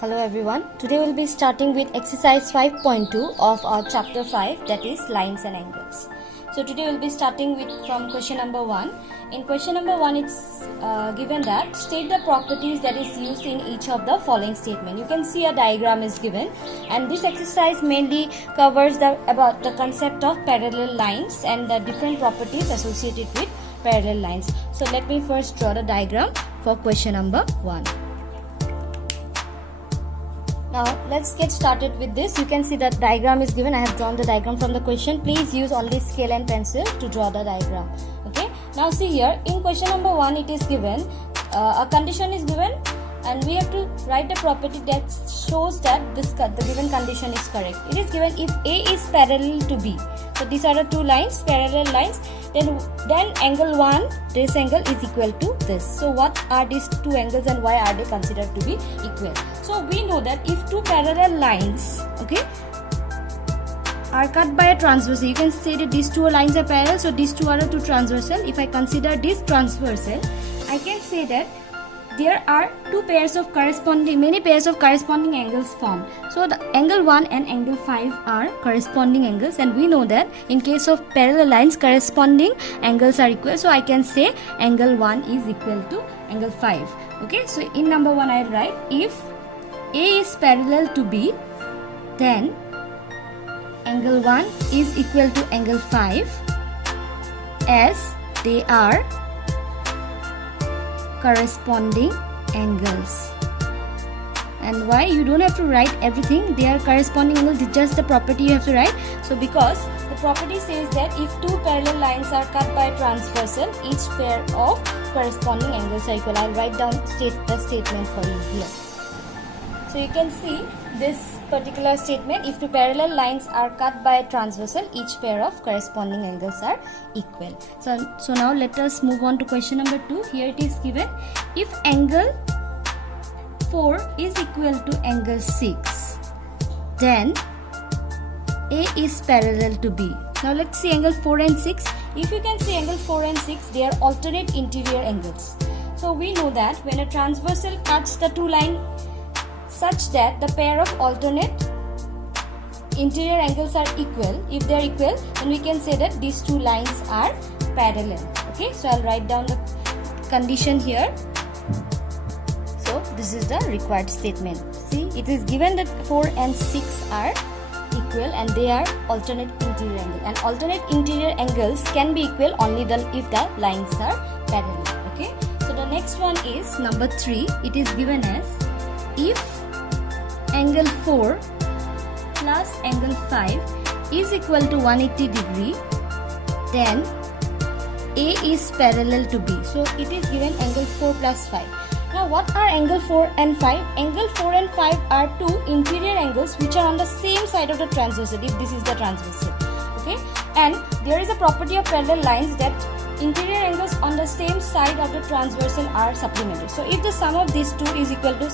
Hello everyone. Today we'll be starting with exercise 5.2 of our chapter 5, that is lines and angles. So today we'll be starting with from question number 1. In question number 1 it's given that state the properties that is used in each of the following statement. You can see a diagram is given, and this exercise mainly covers about the concept of parallel lines and the different properties associated with parallel lines. So let me first draw the diagram for question number 1. Now let's get started with this. You can see that diagram is given. I have drawn the diagram from the question. Please use only scale and pencil to draw the diagram. Okay. Now see here, in question number 1 it is given, a condition is given and we have to write the property that shows that the given condition is correct. It is given if A is parallel to B. So these are the two lines, parallel lines. Then angle 1, this angle is equal to this. So what are these two angles and why are they considered to be equal? So we know that if two parallel lines, okay, are cut by a transversal, you can say that these two lines are parallel, so these two are the two transversal. If I consider this transversal, I can say that there are many pairs of corresponding angles formed. So the angle 1 and angle 5 are corresponding angles, and we know that in case of parallel lines corresponding angles are equal. So I can say angle 1 is equal to angle 5. Okay, so in number 1 I write if A is parallel to B, then angle 1 is equal to angle 5 as they are corresponding angles. And why? You don't have to write everything, they are corresponding angles, it's just the property you have to write. So because the property says that if two parallel lines are cut by transversal, each pair of corresponding angles are equal. I'll write down the statement for you here. So you can see this particular statement, if two parallel lines are cut by transversal, each pair of corresponding angles are equal. So now let us move on to question number 2. Here it is given, if angle 4 is equal to angle 6, then A is parallel to B. Now let's see angle 4 and 6. If you can see angle 4 and 6, they are alternate interior angles. So we know that when a transversal cuts the two lines such that the pair of alternate interior angles are equal, if they are equal, then we can say that these two lines are parallel. Okay, so I'll write down the condition here. So this is the required statement. See, it is given that 4 and 6 are equal and they are alternate interior angle, and alternate interior angles can be equal only if the lines are parallel. Okay, so the next one is number 3. It is given as if angle 4 plus angle 5 is equal to 180 degree, then A is parallel to B. So it is given angle 4 plus 5. Now what are angle 4 and 5? Angle 4 and 5 are two interior angles which are on the same side of the transversal, if this is the transversal. Okay, and there is a property of parallel lines that interior angles on the same side of the transversal are supplementary. So if the sum of these two is equal to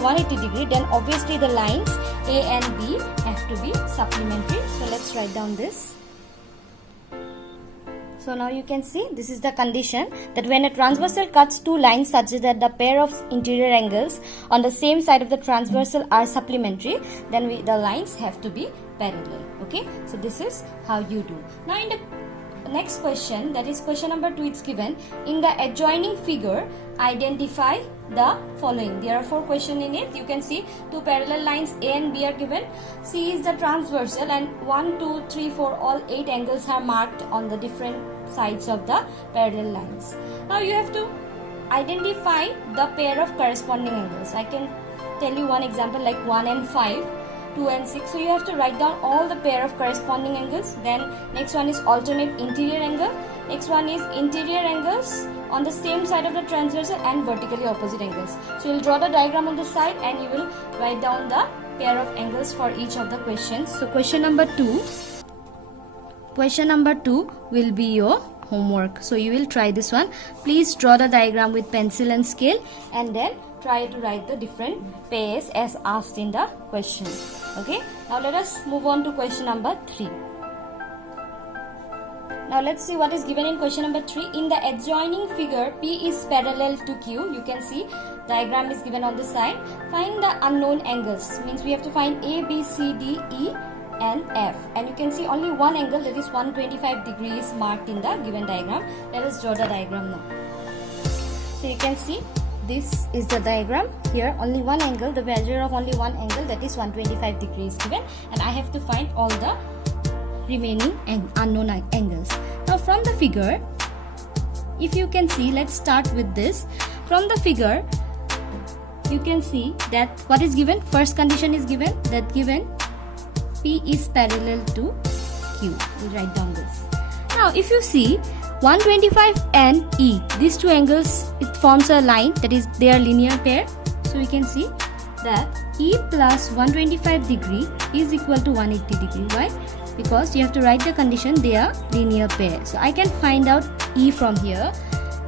180 degree, then obviously the lines A and B have to be supplementary. So let's write down this. So now you can see this is the condition that when a transversal cuts two lines such that the pair of interior angles on the same side of the transversal are supplementary, then the lines have to be parallel. Okay, so this is how you do. Now in the next question, that is question number 2, it's given, in the adjoining figure identify the following. There are 4 questions in it. You can see two parallel lines A and B are given. C is the transversal, and 1, 2, 3, 4, all 8 angles are marked on the different sides of the parallel lines. Now you have to identify the pair of corresponding angles. I can tell you one example like 1 and 5, 2 and 6. So you have to write down all the pair of corresponding angles. Then next one is alternate interior angle. Next one is interior angles on the same side of the transversal and vertically opposite angles. So you will draw the diagram on the side and you will write down the pair of angles for each of the questions. So question number 2 will be your homework. So you will try this one. Please draw the diagram with pencil and scale and then try to write the different pairs as asked in the question. Okay, now let us move on to question number 3. Now let's see what is given in question number 3. In the adjoining figure, P is parallel to Q. You can see diagram is given on the side. Find the unknown angles, means we have to find A, B, C, D, E and F, and you can see only one angle, that is 125 degrees marked in the given diagram. Let us draw the diagram now. So you can see this is the diagram. Here only one angle, the value of only one angle, that is 125 degrees given, and I have to find all the remaining unknown angles. Now from the figure, if you can see, let's start with this. From the figure you can see that what is given, first condition is given, that given P is parallel to Q. We'll write down this. Now if you see 125 and E, these two angles, it forms a line, that is they are linear pair. So we can see that E plus 125 degree is equal to 180 degree. Why? Because you have to write the condition they are linear pair. So I can find out E from here.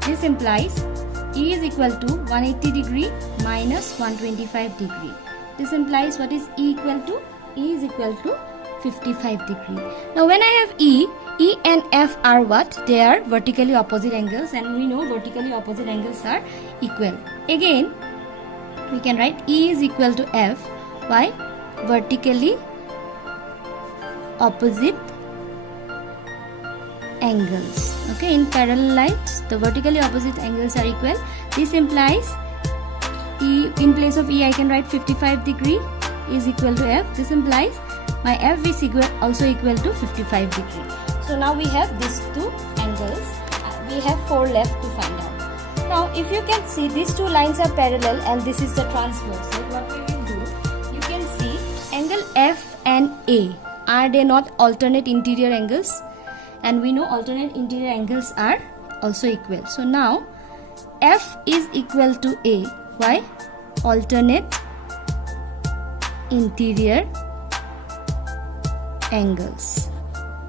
This implies E is equal to 180 degree minus 125 degree. This implies what is E equal to? E is equal to 55 degree. Now when I have E and F are what? They are vertically opposite angles, and we know vertically opposite angles are equal. Again, we can write E is equal to F. Why? Vertically opposite angles. Okay, in parallel lines, the vertically opposite angles are equal. This implies E, in place of E I can write 55 degree is equal to F. This implies my F is also equal to 55 degree. So now we have these two angles. We have 4 left to find out. Now if you can see, these two lines are parallel and this is the transversal. What we will do, you can see angle F and A, are they not alternate interior angles? And we know alternate interior angles are also equal. So now F is equal to A. Why? Alternate interior angles.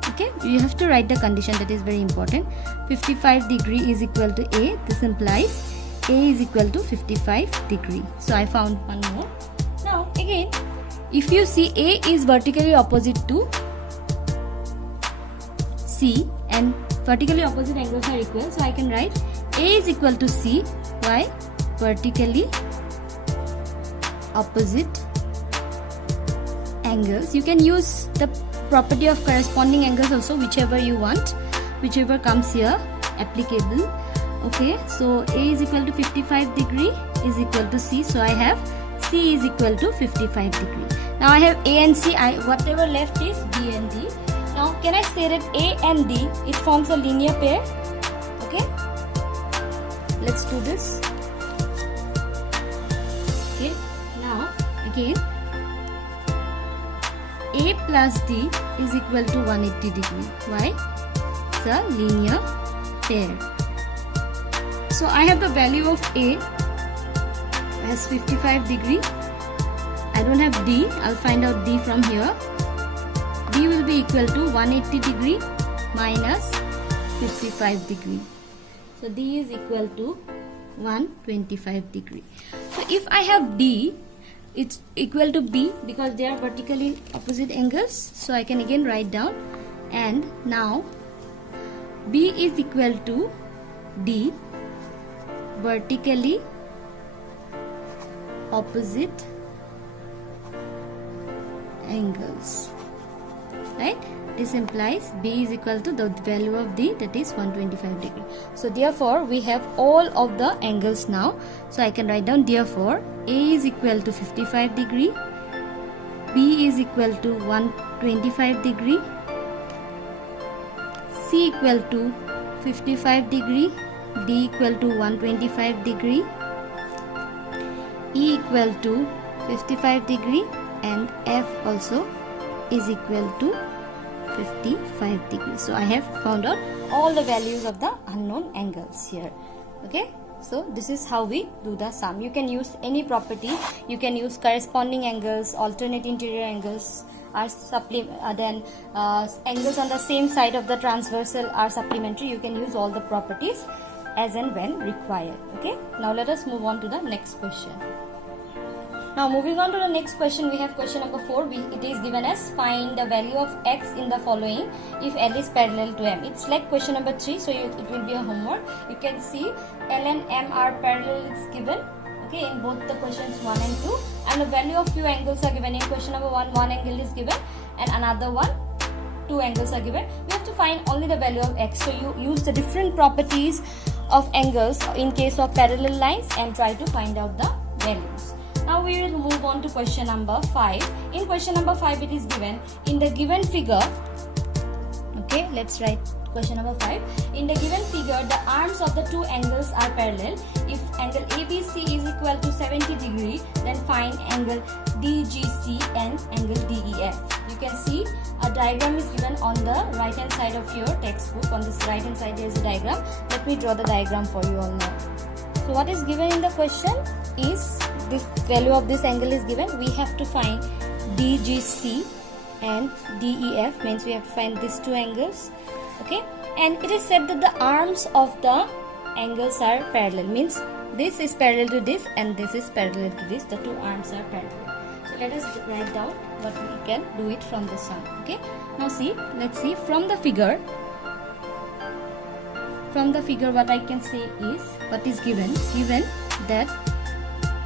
Okay, you have to write the condition, that is very important. 55 degree is equal to A. This implies A is equal to 55 degree. So I found one more. Now again, if you see, A is vertically opposite to C and vertically opposite angles are equal. So I can write A is equal to C. Why? Vertically opposite angles. You can use the property of corresponding angles also, whichever you want, whichever comes here applicable. Okay, so A is equal to 55 degree is equal to C. So I have C is equal to 55 degree. Now I have A and C. Whatever left is D and D. Now can I say that A and D, it forms a linear pair? Okay, let's do this. Okay, now again A plus D is equal to 180 degree. Why? It's a linear pair. So I have the value of A as 55 degree. I don't have D. I'll find out D from here. D will be equal to 180 degree minus 55 degree. So D is equal to 125 degree. So if I have D, it's equal to B because they are vertically opposite angles. So I can again write down, and now B is equal to D, vertically opposite angles, right? This implies B is equal to the value of D, that is 125 degree. So therefore we have all of the angles now. So I can write down, therefore A is equal to 55 degree, B is equal to 125 degree, C equal to 55 degree, D equal to 125 degree, E equal to 55 degree, and F also is equal to 55 degrees. So I have found out all the values of the unknown angles here. Okay, so this is how we do the sum. You can use any property. You can use corresponding angles, alternate interior angles are then angles on the same side of the transversal are supplementary. You can use all the properties as and when required. Okay, now let us move on to the next question. Now moving on to the next question, we have question number 4. It is given as find the value of x in the following if L is parallel to M. It's like question number 3, so it will be a homework. You can see L and M are parallel, it's given. Okay, in both the questions 1 and 2, and the value of few angles are given. In question number 1, one angle is given, and another one, 2 angles are given. We have to find only the value of x. So you use the different properties of angles in case of parallel lines and try to find out the values. Now we will move on to question number 5. In question number 5, it is given in the given figure. Okay, let's write question number 5. In the given figure, the arms of the two angles are parallel. If angle ABC is equal to 70 degree, then find angle DGC and angle DEF. You can see a diagram is given on the right hand side of your textbook. On this right hand side there is a diagram. Let me draw the diagram for you all now. So what is given in the question is this value of this angle is given. We have to find DGC and DEF, means we have to find these two angles. Okay, and it is said that the arms of the angles are parallel, means this is parallel to this and this is parallel to this. The two arms are parallel. So let us write down what we can do it from the sum. Okay, now see, let's see from the figure. From the figure, what I can say is what is given that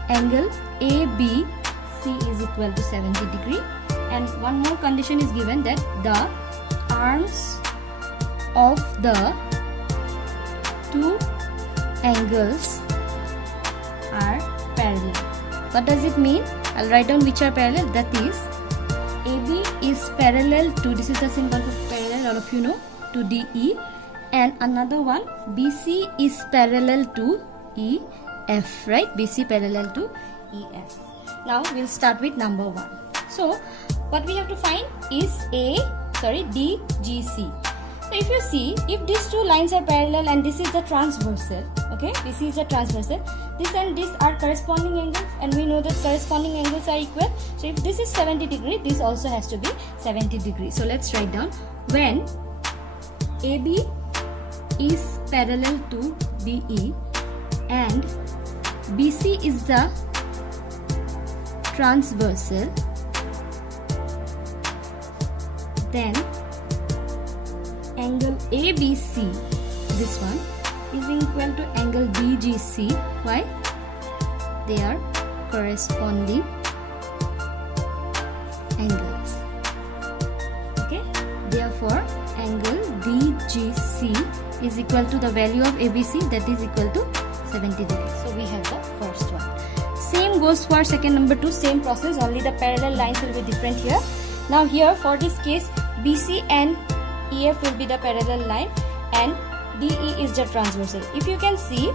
angle ABC is equal to 70 degree, and one more condition is given that the arms of the two angles are parallel. What does it mean? I'll write down which are parallel. That is, AB is parallel to, this is the symbol for parallel, all of you know, to DE, and another one, BC is parallel to EF, right? BC parallel to EF. Now we'll start with number 1. So what we have to find is DGC. So if you see, if these two lines are parallel and this is the transversal, okay, this is the transversal, this and this are corresponding angles, and we know that corresponding angles are equal. So if this is 70 degree, this also has to be 70 degree. So let's write down, when AB is parallel to DE and BC is the transversal, then angle ABC, this one, is equal to angle DGC. Why? They are corresponding angles. Okay, therefore angle DGC is equal to the value of ABC, that is equal to 70 degrees. So we have the first one. Same goes for second number 2, same process, only the parallel lines will be different here. Now here for this case, BC and EF will be the parallel line and DE is the transversal. If you can see,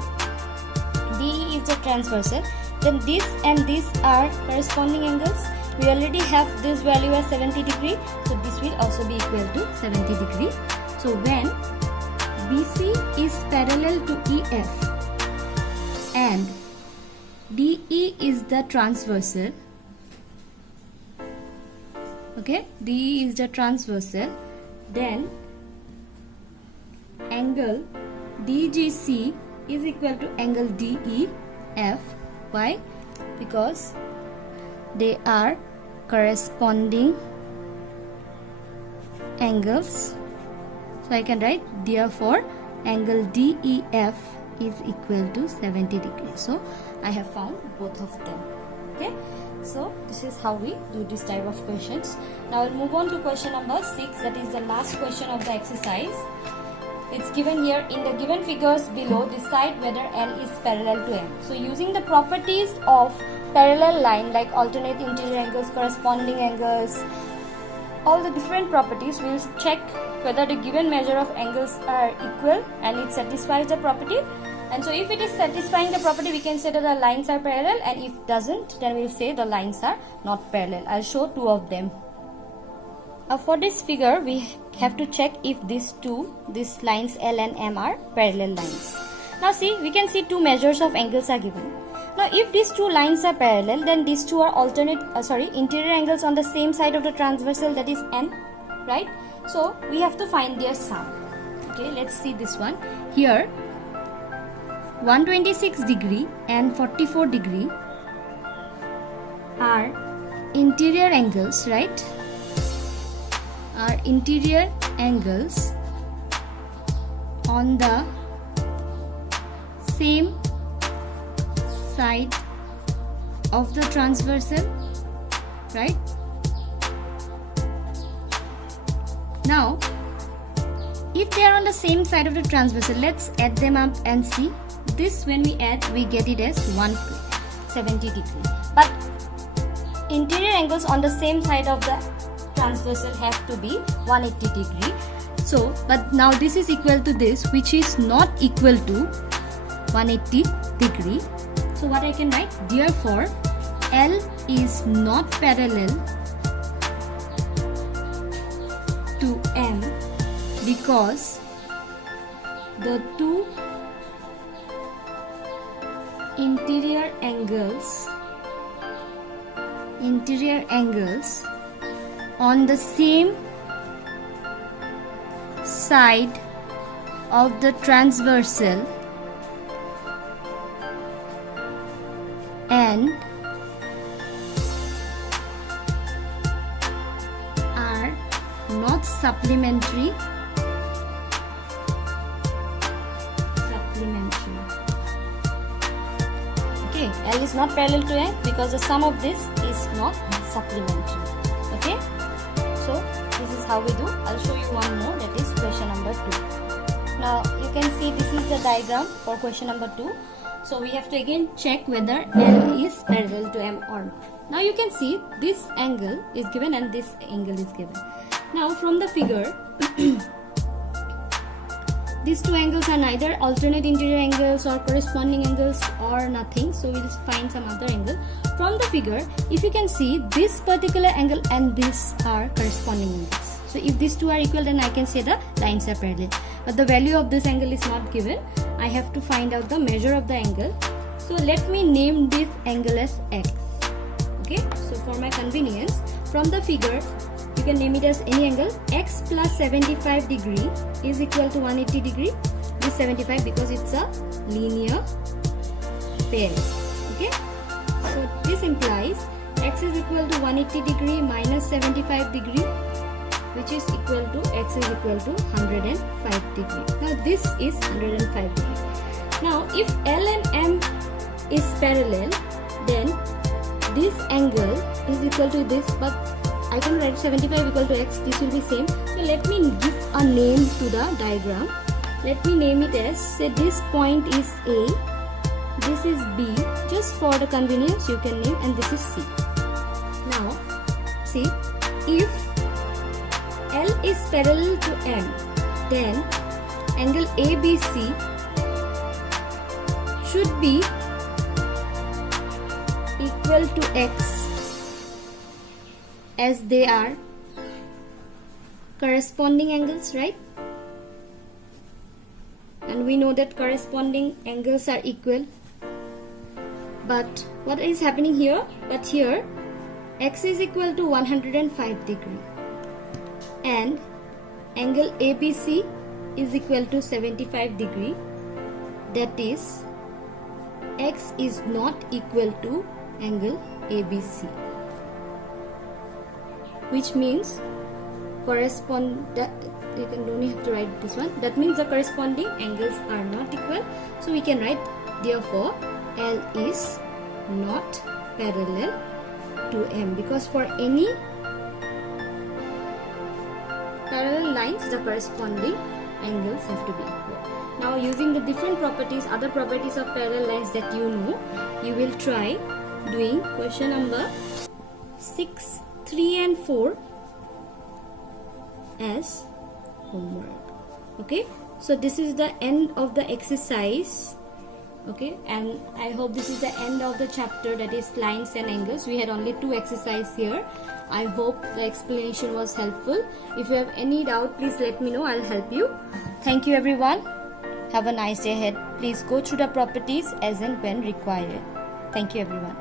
DE is the transversal, then this and this are corresponding angles. We already have this value as 70 degree, so this will also be equal to 70 degree. So when BC is parallel to EF and DE is the transversal, okay, DE is the transversal, then angle DGC is equal to angle DEF. Why? Because they are corresponding angles. So I can write, therefore angle DEF is equal to 70 degrees. So I have found both of them. Okay, so this is how we do this type of questions. Now we'll move on to question number 6, that is the last question of the exercise. It's given here, in the given figures below, decide whether L is parallel to M. So using the properties of parallel line, like alternate interior angles, corresponding angles, all the different properties, we will check whether the given measure of angles are equal and it satisfies the property. And so if it is satisfying the property, we can say that the lines are parallel, and if doesn't, then we will say the lines are not parallel. I'll show 2 of them. For this figure, we have to check if these lines L and M are parallel lines. Now see, we can see 2 measures of angles are given. Now if these 2 lines are parallel, then these 2 are interior angles on the same side of the transversal, that is N, right? So we have to find their sum. Okay, let's see this one. Here 126 degree and 44 degree are interior angles, right? Are interior angles on the same side of the transversal, right? Now, if they are on the same side of the transversal, let's add them up and see. This, when we add, we get it as 170 degree. But interior angles on the same side of the transversal have to be 180 degree. So, but now this is equal to this, which is not equal to 180 degree. So what I can write? Therefore, L is not parallel to M because the two interior angles on the same side of the transversal and are not supplementary. Okay, L is not parallel to M because the sum of this is not supplementary. Okay, so this is how we do. I'll show you one more, that is question number 2. Now you can see this is the diagram for question number 2. So we have to again check whether L is parallel to M or not. Now you can see this angle is given and this angle is given. Now from the figure, these two angles are neither alternate interior angles or corresponding angles or nothing. So we'll find some other angle. From the figure, if you can see, this particular angle and this are corresponding angles. So if these two are equal, then I can say the lines are parallel. But the value of this angle is not given. I have to find out the measure of the angle. So let me name this angle as X. Okay, so for my convenience, from the figure, you can name it as any angle. X plus 75 degree is equal to 180 degree. This 75 because it's a linear pair. Okay, so this implies X is equal to 180 degree minus 75 degree, which is equal to X is equal to 105 degree. Now this is 105 degree. Now if L and M is parallel, then this angle is equal to this, but I can write 75 equal to X, this will be same. So let me give a name to the diagram. Let me name it as, say this point is A, this is B, just for the convenience you can name, and this is C. Now see, if L is parallel to M, then angle ABC should be equal to X, as they are corresponding angles, right? And we know that corresponding angles are equal. But what is happening here? But here X is equal to 105 degree and angle ABC is equal to 75 degree. That is, X is not equal to angle ABC, which means that you don't have to write this one. That means the corresponding angles are not equal. So we can write, therefore L is not parallel to M, because for any parallel lines the corresponding angles have to be equal. Now using the different properties, other properties of parallel lines that you know, you will try doing question number 6, 3 and 4 as homework. Okay, so this is the end of the exercise. Okay, and I hope this is the end of the chapter, that is lines and angles. We had only 2 exercises here. I hope the explanation was helpful. If you have any doubt, please let me know, I'll help you. Thank you everyone. Have a nice day ahead. Please go through the properties as and when required. Thank you everyone.